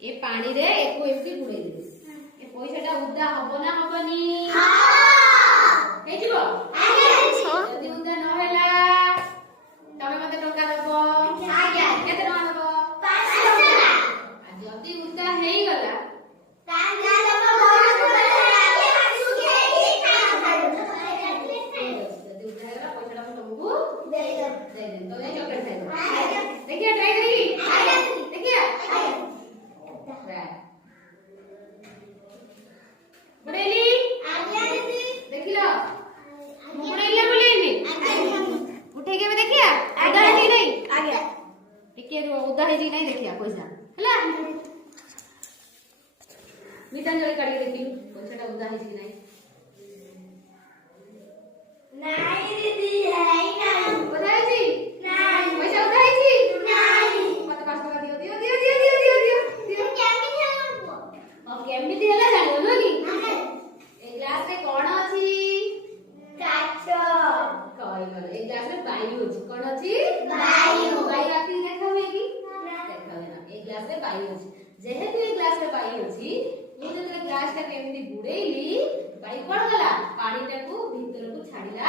ए पानी रे एको एमती बुड़े दे ए पैसाटा उदा हबो ना हबनी हे जीवो जदी उदा न होला तमे मते टंका दबो आज्ञा केते टंका दबो 500 टंका आ जदी उदा हेई गला तांगा दबो घर आगे हासु केही खाइ जदी उदा हेला पैसाटा तुमको दे दे तो ये चॉकलेट खाइबो देखिए ट्राई करी देखिए बुड़ेली आज्ञा दीदी देखिलो बुड़ेली बुलेनी उठे के देखिया उदा है नहीं आज्ञा टिके रो उदा है नहीं देखिया पैसा हला गीतांजलि काढी देखिलु पैसाटा उदा है नहीं नहीं दीदी है नहीं उदा है जी नहीं पैसा उदा है जी नहीं मत 5 टका दियो दियो दियो दियो दियो दियो दियो केमि दिहला और केमि दिहला जानियो नो की ए ग्लास में कोन अछि काचो कहलो ए ग्लास में वायु अछि कोन अछि वायु वायु आती देखावे की देखावे ना ए ग्लास में वायु अछि जेहेतु ए ग्लास में वायु अछि मु जते ग्लास टा केमि बुड़ेइली वायु कोन गला पानी टाकू भीतर को छाड़ीला